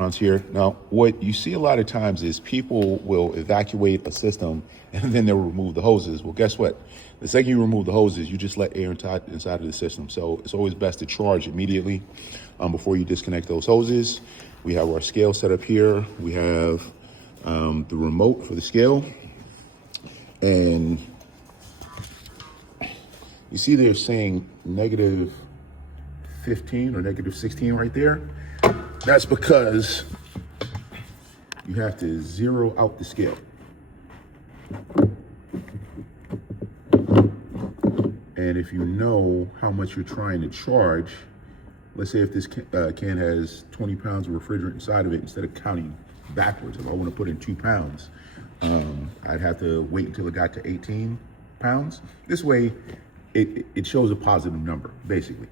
Here. Now, what you see a lot of times is people will evacuate a system and then they'll remove the hoses. Well, guess what? The second you remove the hoses, you just let air inside of the system. So it's always best to charge immediately before you disconnect those hoses. We have our scale set up here. We have the remote for the scale. And you see they're saying negative 15 or negative 16 right there. That's because you have to zero out the scale. And if you know how much you're trying to charge, let's say if this can has 20 pounds of refrigerant inside of it, instead of counting backwards, if I want to put in 2 pounds, I'd have to wait until it got to 18 pounds. This way, it shows a positive number, basically.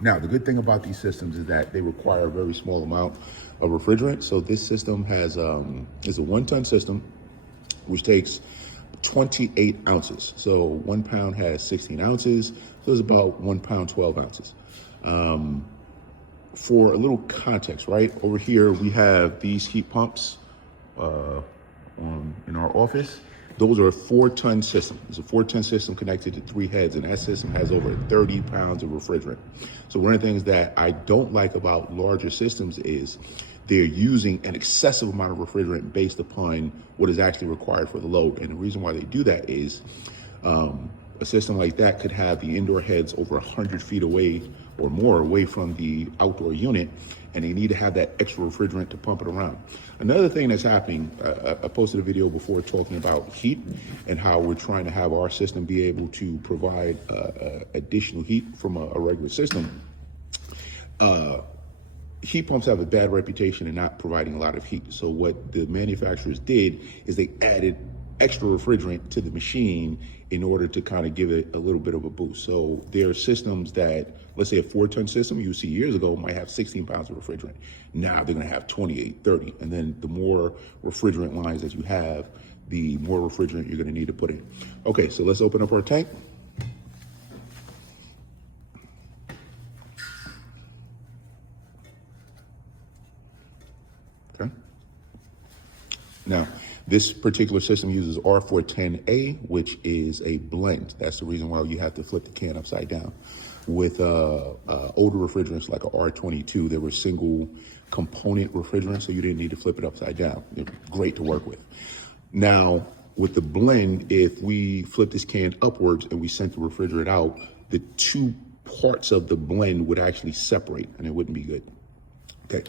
Now, the good thing about these systems is that they require a very small amount of refrigerant. So this system is a 1-ton system, which takes 28 ounces. So 1 pound has 16 ounces. So it's about 1 pound, 12 ounces. For a little context, right? Over here, we have these heat pumps in our office. Those are a 4-ton system. It's a 4-ton system connected to 3 heads, and that system has over 30 pounds of refrigerant. So one of the things that I don't like about larger systems is they're using an excessive amount of refrigerant based upon what is actually required for the load. And the reason why they do that is a system like that could have the indoor heads over 100 feet away or more away from the outdoor unit, and they need to have that extra refrigerant to pump it around. Another thing that's happening, I posted a video before talking about heat and how we're trying to have our system be able to provide additional heat from a regular system. Heat pumps have a bad reputation in not providing a lot of heat. So what the manufacturers did is they added extra refrigerant to the machine in order to kind of give it a little bit of a boost. So there are systems that, let's say a 4-ton system you see years ago might have 16 pounds of refrigerant. Now they're gonna have 28, 30. And then the more refrigerant lines that you have, the more refrigerant you're gonna need to put in. Okay, so let's open up our tank. Okay. Now, this particular system uses R410A, which is a blend. That's the reason why you have to flip the can upside down. With older refrigerants like a R22, they were single component refrigerants, so you didn't need to flip it upside down. They're great to work with. Now, with the blend, if we flip this can upwards and we sent the refrigerant out, the 2 parts of the blend would actually separate and it wouldn't be good. Okay.